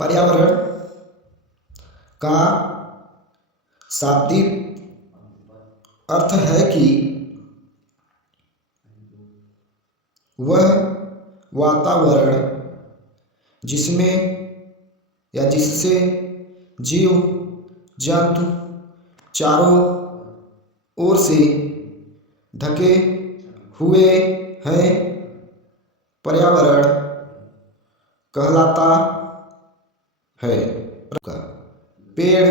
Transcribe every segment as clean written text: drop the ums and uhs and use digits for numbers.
पर्यावरण का शाब्दिक अर्थ है कि वह वातावरण जिसमें या जिससे जीव जंतु चारों ओर से ढके हुए हैं, पर्यावरण कहलाता है। पेड़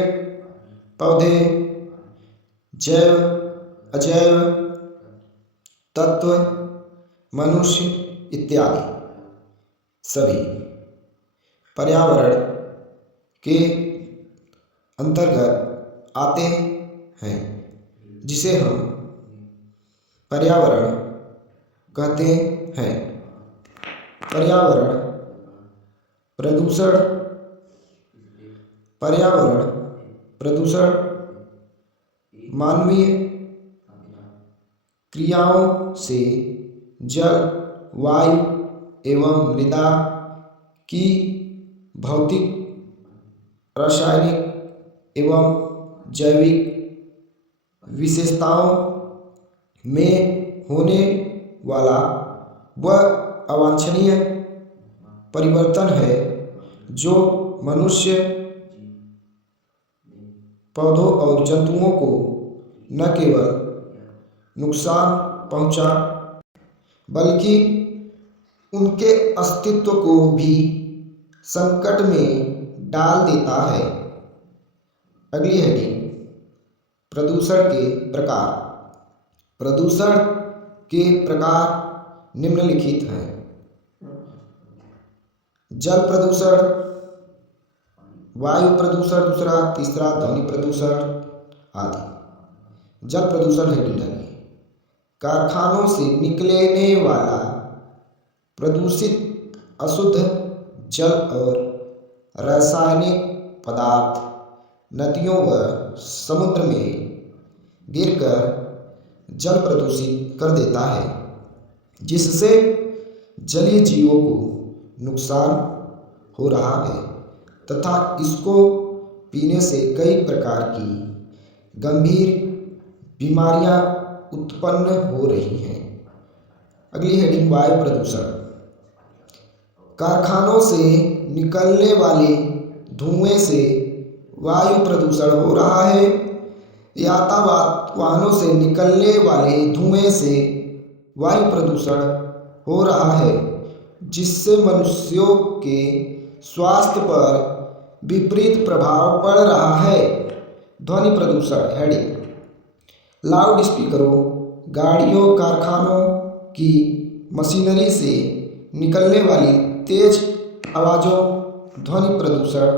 पौधे, जैव अजैव तत्व, मनुष्य इत्यादि सभी पर्यावरण के अंतर्गत आते हैं, जिसे हम पर्यावरण कहते हैं। पर्यावरण प्रदूषण मानवीय क्रियाओं से जल, वायु एवं मृदा की भौतिक, रासायनिक एवं जैविक विशेषताओं में होने वाला वह अवांछनीय परिवर्तन है जो मनुष्य, पौधों और जंतुओं को न केवल नुकसान पहुंचा बल्कि उनके अस्तित्व को भी संकट में डाल देता है। अगली हेडिंग, प्रदूषण के प्रकार। प्रदूषण के प्रकार निम्नलिखित हैं। जल प्रदूषण, वायु प्रदूषण दूसरा, तीसरा ध्वनि प्रदूषण आदि। जल प्रदूषण हेडिंग डालिए। कारखानों से निकलने वाला प्रदूषित अशुद्ध जल और रासायनिक पदार्थ नदियों व समुद्र में गिरकर जल प्रदूषित कर देता है, जिससे जलीय जीवों को नुकसान हो रहा है तथा इसको पीने से कई प्रकार की गंभीर बीमारियां उत्पन्न हो रही हैं। अगली हेडिंग, वायु प्रदूषण। कारखानों से निकलने वाले धुएं से वायु प्रदूषण हो रहा है। यातायात वाहनों से निकलने वाले धुएं से वायु प्रदूषण हो रहा है, जिससे मनुष्यों के स्वास्थ्य पर विपरीत प्रभाव पड़ रहा है। ध्वनि प्रदूषण हेडिंग। लाउड स्पीकरों, गाड़ियों, कारखानों की मशीनरी से निकलने वाली तेज आवाज़ों ध्वनि प्रदूषण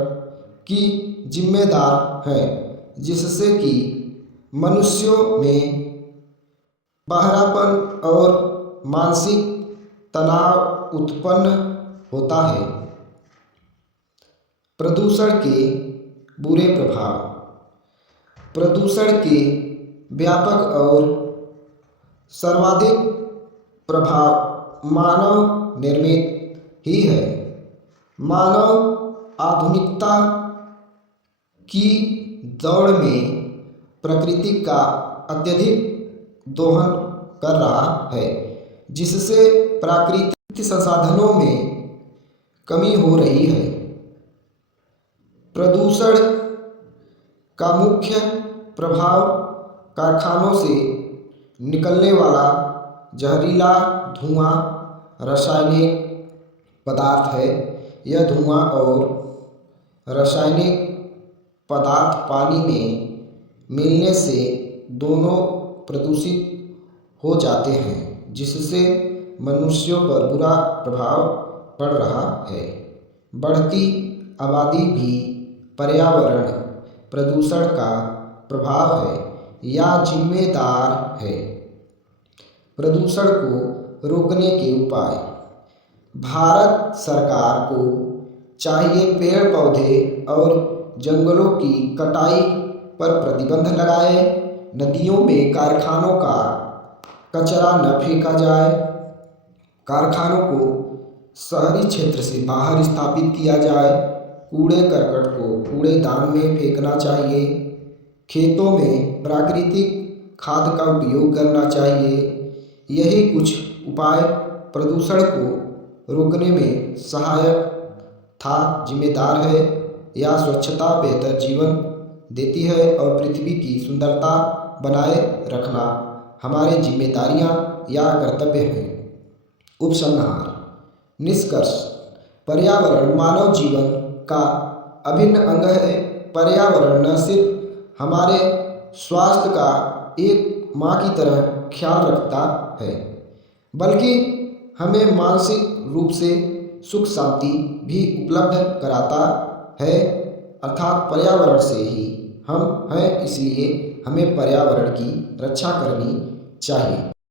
की जिम्मेदार हैं, जिससे कि मनुष्यों में बहरापन और मानसिक तनाव उत्पन्न होता है। प्रदूषण के बुरे प्रभाव। प्रदूषण के व्यापक और सर्वाधिक प्रभाव मानव निर्मित ही है। मानव आधुनिकता की दौड़ में प्रकृति का अत्यधिक दोहन कर रहा है, जिससे प्राकृतिक संसाधनों में कमी हो रही है। प्रदूषण का मुख्य प्रभाव कारखानों से निकलने वाला जहरीला धुआं, रासायनिक पदार्थ है। यह धुआं और रासायनिक पदार्थ पानी में मिलने से दोनों प्रदूषित हो जाते हैं, जिससे मनुष्यों पर बुरा प्रभाव पड़ रहा है। बढ़ती आबादी भी पर्यावरण प्रदूषण का प्रभाव है या जिम्मेदार है। प्रदूषण को रोकने के उपाय। भारत सरकार को चाहिए पेड़ पौधे और जंगलों की कटाई पर प्रतिबंध लगाए। नदियों में कारखानों का कचरा न फेंका जाए। कारखानों को शहरी क्षेत्र से बाहर स्थापित किया जाए। कूड़े करकट को कूड़ेदान में फेंकना चाहिए। खेतों में प्राकृतिक खाद का उपयोग करना चाहिए। यही कुछ उपाय प्रदूषण को रोकने में सहायक था जिम्मेदार है। यह स्वच्छता बेहतर जीवन देती है और पृथ्वी की सुंदरता बनाए रखना हमारी जिम्मेदारियां या कर्तव्य हैं। उपसंहार। निष्कर्ष। पर्यावरण मानव जीवन का अभिन्न अंग है। पर्यावरण न सिर्फ हमारे स्वास्थ्य का एक माँ की तरह ख्याल रखता है, बल्कि हमें मानसिक रूप से सुख शांति भी उपलब्ध कराता है। अर्थात पर्यावरण से ही हम हैं, इसलिए हमें पर्यावरण की रक्षा करनी चाहिए।